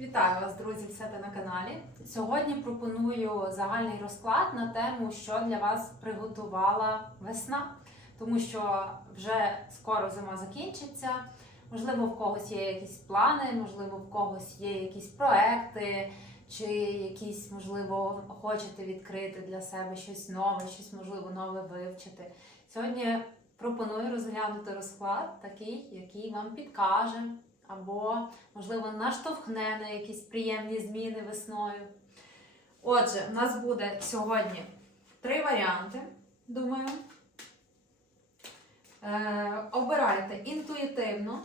Вітаю вас, друзі, в себе на каналі. Сьогодні пропоную загальний розклад на тему, що для вас приготувала весна, тому що вже скоро зима закінчиться. Можливо, в когось є якісь плани, можливо, в когось є якісь проекти, чи якісь, можливо, хочете відкрити для себе щось нове, щось можливо нове вивчити. Сьогодні пропоную розглянути розклад такий, який вам підкаже або, можливо, наштовхне на якісь приємні зміни весною. Отже, у нас буде сьогодні три варіанти, думаю. Е, обирайте інтуїтивно,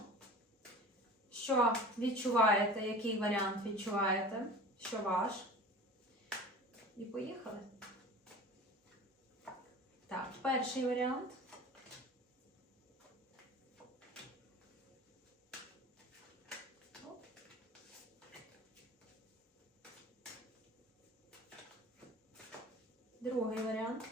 що відчуваєте, який варіант відчуваєте, що ваш. І поїхали. Так, перший варіант. Другий варіант.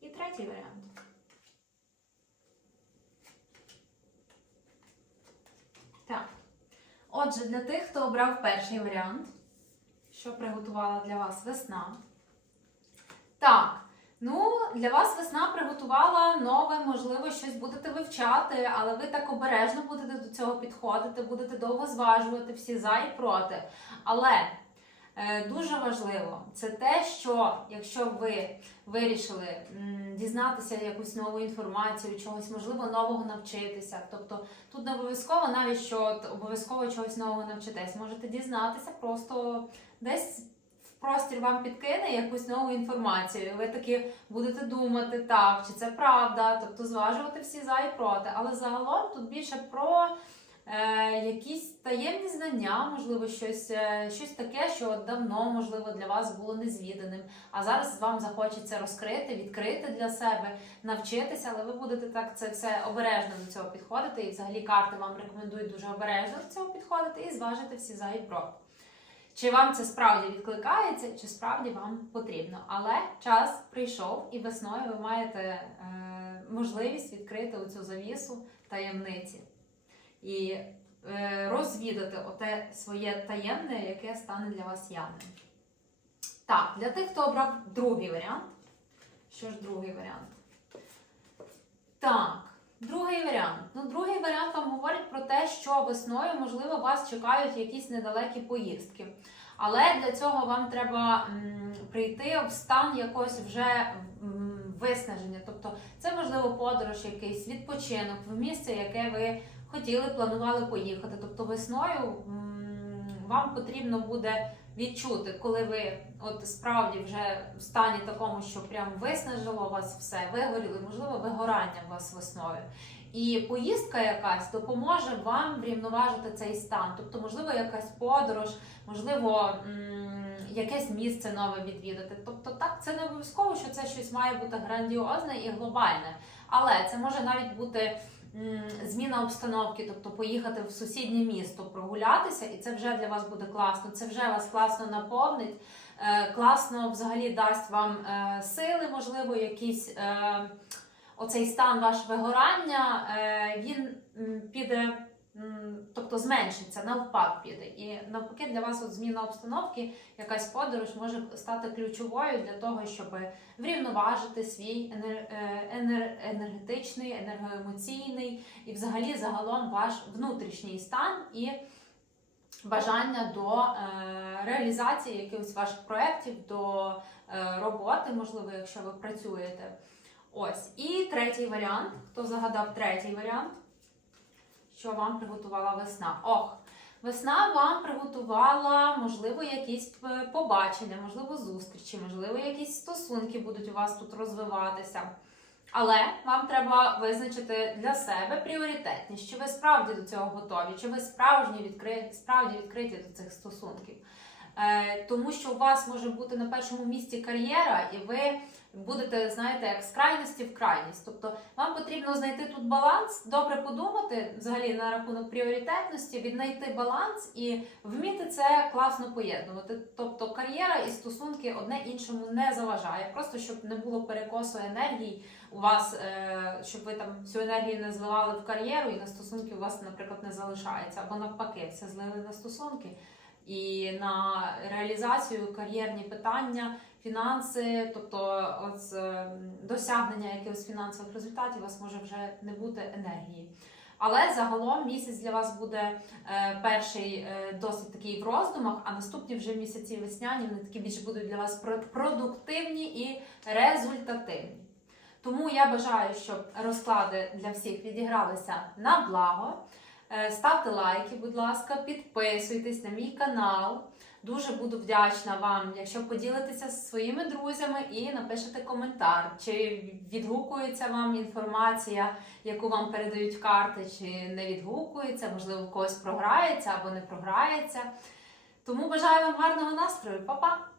І третій варіант. Так. Отже, для тих, хто обрав перший варіант, що приготувала для вас весна. Так, Ну, для вас весна приготувала нове, можливо, щось будете вивчати, але ви так обережно будете до цього підходити, будете довго зважувати всі за і проти. Але е, дуже важливо це те, що якщо ви вирішили м, дізнатися якусь нову інформацію, чогось можливо нового навчитися. Тобто тут не обов'язково навіть що обов'язково чогось нового навчитесь. Можете дізнатися просто десь простір вам підкине якусь нову інформацію. Ви таки будете думати, так, чи це правда, тобто зважувати всі за і проти. Але загалом тут більше про е, якісь таємні знання, можливо, щось, е, щось таке, що давно, можливо, для вас було незвіданим. А зараз вам захочеться розкрити, відкрити для себе, навчитися, але ви будете так це все обережно до цього підходити. І взагалі карти вам рекомендують дуже обережно до цього підходити і зважити всі за і проти. Чи вам це справді відкликається, чи справді вам потрібно. Але час прийшов, і весною ви маєте е, можливість відкрити оцю завісу таємниці і е, розвідати оте своє таємне, яке стане для вас явним. Так, для тих, хто обрав другий варіант. Що ж другий варіант? Так. Другий варіант. Ну, другий варіант про те, що весною, можливо, вас чекають якісь недалекі поїздки. Але для цього вам треба м, прийти в стан якогось вже м, виснаження. Тобто, це можливо подорож, якийсь відпочинок в місце, яке ви хотіли, планували поїхати. Тобто, весною м, вам потрібно буде відчути, коли ви от справді вже в стані такому, що прям виснажило вас все, вигоріли, можливо, вигорання вас весною. І поїздка якась допоможе вам врівноважити цей стан. Тобто, можливо, якась подорож, можливо, якесь місце нове відвідати. Тобто, так, це не обов'язково, що це щось має бути грандіозне і глобальне. Але це може навіть бути зміна обстановки, тобто поїхати в сусіднє місто, прогулятися, і це вже для вас буде класно. Це вже вас класно наповнить, е, класно взагалі дасть вам е, сили, можливо, якісь. Оцей стан ваш вигорання, е, він піде, тобто зменшиться, навпак піде. І навпаки, для вас от зміна обстановки, якась подорож може стати ключовою для того, щоб врівноважити свій е, енер- енергетичний, енергоемоційний і взагалі загалом ваш внутрішній стан і бажання до е, реалізації якихось ваших проєктів, до роботи, можливо, якщо ви працюєте. Ось. І третій варіант. Хто загадав третій варіант? Що вам приготувала весна? Ох, весна вам приготувала, можливо, якісь е, побачення, можливо, зустрічі, можливо, якісь стосунки будуть у вас тут розвиватися. Але вам треба визначити для себе пріоритетність, чи ви справді до цього готові, чи ви справжні відкриті, справді відкриті до цих стосунків. Е, тому що у вас може бути на першому місці кар'єра, і ви будете, знаєте, як з крайності в крайність. Тобто вам потрібно знайти тут баланс, добре подумати взагалі на рахунок пріоритетності, віднайти баланс і вміти це класно поєднувати. Тобто кар'єра і стосунки одне іншому не заважає, просто щоб не було перекосу енергії у вас, е, щоб ви там всю енергію не зливали в кар'єру, і на стосунки у вас, наприклад, не залишається, або навпаки, все злили на стосунки. І на реалізацію кар'єрні питання, фінанси, тобто от, досягнення якихось фінансових результатів, у вас може вже не бути енергії. Але загалом місяць для вас буде е, перший е, досить такий в роздумах, а наступні вже місяці весняні вони такі більш будуть для вас продуктивні і результативні. Тому я бажаю, щоб розклади для всіх відігралися на благо. Е, Ставте лайки, будь ласка, підписуйтесь на мій канал. Дуже буду вдячна вам, якщо поділитеся зі своїми друзями і напишете коментар, чи відгукується вам інформація, яку вам передають карти, чи не відгукується, можливо, в когось програється або не програється. Тому бажаю вам гарного настрою. Па-па!